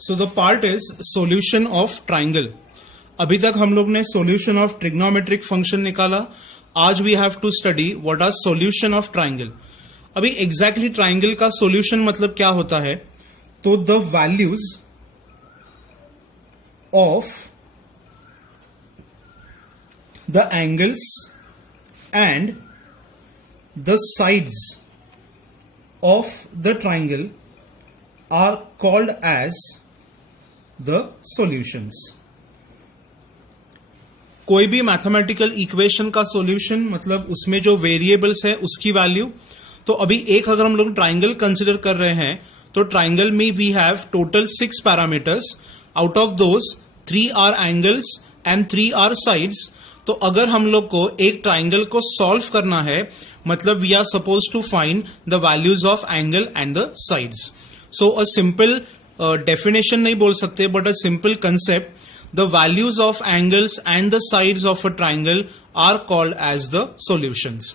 So the part is solution of triangle. अभी तक हम लोग ने सॉल्यूशन ऑफ ट्रिग्नोमेट्रिक फंक्शन निकाला। आज we have to study what are solution of triangle. अभी एग्जैक्टली ट्राइंगल का सॉल्यूशन मतलब क्या होता है, तो the values of the angles and the sides of the triangle are called as the solutions। कोई भी मैथमेटिकल इक्वेशन का सॉल्यूशन मतलब उसमें जो वेरिएबल्स है उसकी वैल्यू। तो अभी एक अगर हम लोग ट्राइंगल कंसिडर कर रहे हैं तो ट्राइंगल में we have total 6 parameters. Out of those 3 are angles and 3 are sides. तो अगर हम लोग को एक ट्राइंगल को सॉल्व करना है मतलब we are suppose to find the values of angle and the sides. So a simple definition नहीं बोल सकते but a simple concept, the values of angles and the sides of a triangle are called as the solutions.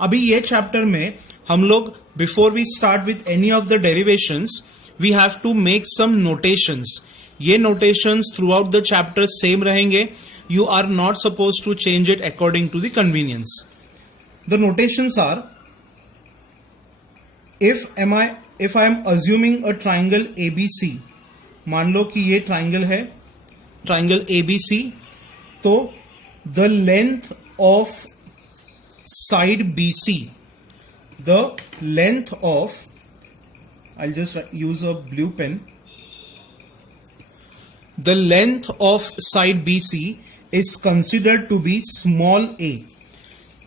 अभी ये chapter में हम लोग before we start with any of the derivations we have to make some notations. ये notations throughout the chapter same रहेंगे। You are not supposed to change it according to the convenience. The notations are, if I am assuming a triangle ABC, मान लो कि ये triangle है, triangle ABC, तो the length of side BC, the length of, I'll just use a blue pen, the length of side BC is considered to be small a।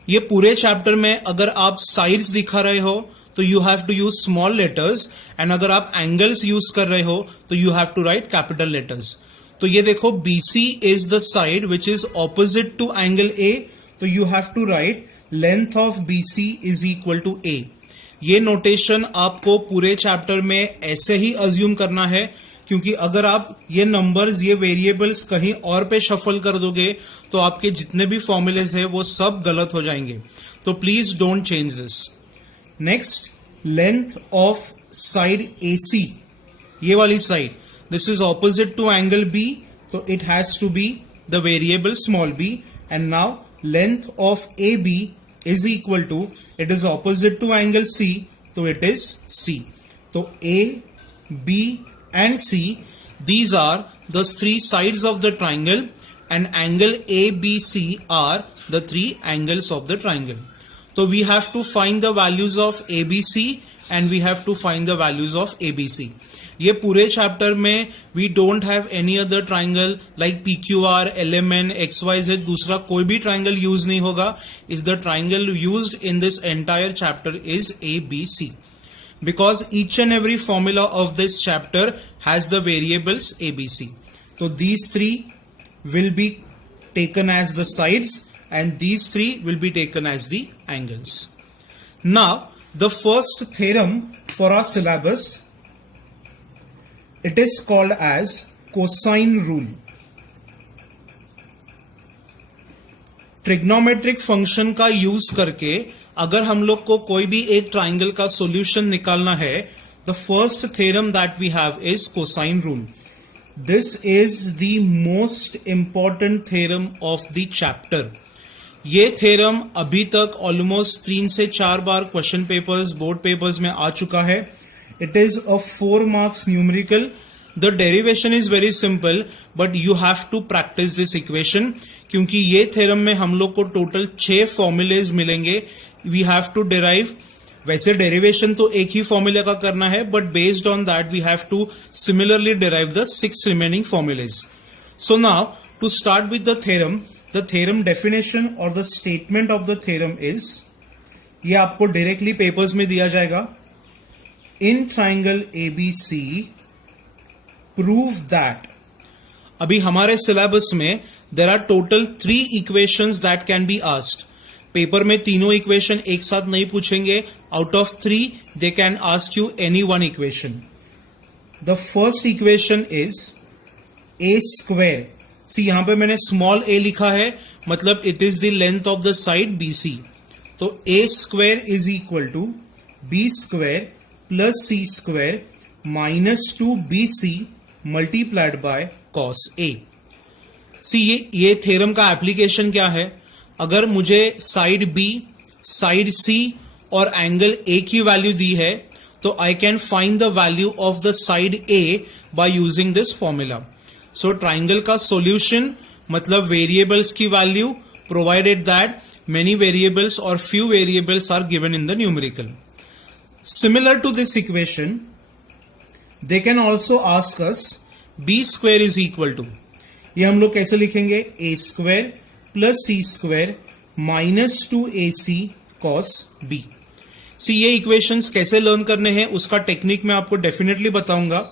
ये पूरे chapter में अगर आप साइड्स दिखा रहे हो तो you have to use small letters, and अगर आप एंगल्स यूज कर रहे हो तो you have to write capital letters. तो ये देखो BC is the side which is opposite to angle A, तो you have to write length of BC is equal to A। ये नोटेशन आपको पूरे चैप्टर में ऐसे ही अज्यूम करना है, क्योंकि अगर आप ये नंबर्स ये वेरिएबल्स कहीं और पे शफल कर दोगे तो आपके जितने भी फॉर्मूलेज है वो सब गलत हो जाएंगे। तो please don't change this. Next, length of side AC, ये वाली side, this is opposite to angle B, तो it has to be the variable small b। And now length of AB is equal to, it is opposite to angle C, तो it is C। तो A, B and C, these are the 3 sides of the triangle, and angle ABC are the 3 angles of the triangle. So we have to find the values of ABC and we have to find the values of ABC. ये पूरे chapter में we don't have any other triangle like PQR, LMN, XYZ, दूसरा कोई भी triangle use नहीं होगा। is the triangle used in this entire chapter is ABC. Because each and every formula of this chapter has the variables ABC. So these 3 will be taken as the sides and these 3 will be taken as the angles. Now the first theorem for our syllabus, it is called as cosine rule. Trigonometric function का use करके अगर हम लोग को कोई भी एक triangle का सॉल्यूशन निकालना है, the first theorem that we have is cosine rule. This is the most important theorem of the chapter. ये थ्योरम अभी तक ऑलमोस्ट 3 से 4 बार क्वेश्चन पेपर्स, बोर्ड पेपर्स में आ चुका है। It is a 4 marks numerical. The derivation is very simple but you have to practice this equation, क्योंकि ये थ्योरम में हम लोग को टोटल 6 फॉर्मूलेज मिलेंगे। वी हैव टू डिराइव, वैसे डेरिवेशन तो एक ही फॉर्मूला का करना है but based on that we have to similarly derive the 6 remaining formulae. So now to start with the theorem definition और the statement of the theorem is, ये आपको डायरेक्टली पेपर्स में दिया जाएगा। In triangle ABC prove that, अभी हमारे syllabus में there are total 3 equations that can be asked. Paper में तीनों इक्वेशन एक साथ नहीं पूछेंगे। Out of 3 they can ask you any one equation. The first equation is a square. See यहां पे मैंने स्मॉल a लिखा है, मतलब it is the length of the side BC। तो a square is equal to b square plus c square minus 2bc multiplied by cos A। See ये theorem का application क्या है? अगर मुझे साइड B, साइड C और angle A की value दी है तो I can find the value of the side A by using this formula. So triangle का सॉल्यूशन मतलब वेरिएबल्स की value provided that many variables or few variables are given in the numerical. Similar to this equation, they can also ask us b square is equal to, ये हम लोग कैसे लिखेंगे? a square plus c square minus 2ac cos b। ये equations कैसे learn करने हैं उसका टेक्निक मैं आपको डेफिनेटली बताऊंगा,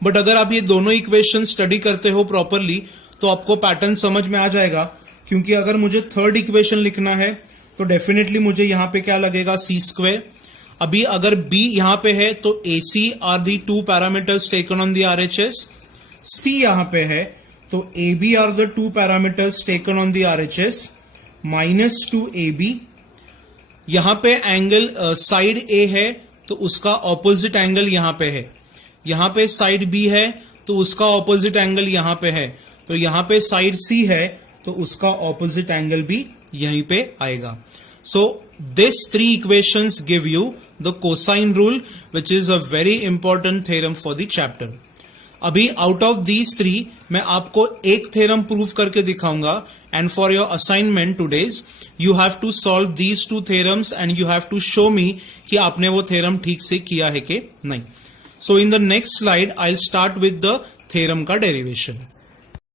बट अगर आप ये दोनों इक्वेशन स्टडी करते हो प्रॉपरली तो आपको पैटर्न समझ में आ जाएगा। क्योंकि अगर मुझे थर्ड इक्वेशन लिखना है तो डेफिनेटली मुझे यहां पे क्या लगेगा? C square. अभी अगर b यहां पे है तो AC are the two parameters taken on the RHS, C यहां पे है तो AB are the two parameters taken on the RHS minus 2AB। यहां पे एंगल साइड A है तो उसका ऑपोजिट एंगल यहां पे है, यहां पे साइड B है तो उसका ऑपोजिट एंगल यहां पे है, तो यहां पे साइड C है तो उसका ऑपोजिट एंगल भी यहीं पे आएगा। So this three equations give you the cosine rule which is a very important theorem for the chapter. अभी आउट ऑफ दीज थ्री मैं आपको एक थ्योरम प्रूव करके दिखाऊंगा, and for your assignment today's you have to solve these two theorems and you have to show me कि आपने वो theorem ठीक से किया है कि नहीं। So in the next slide I will start with the theorem का डेरिवेशन।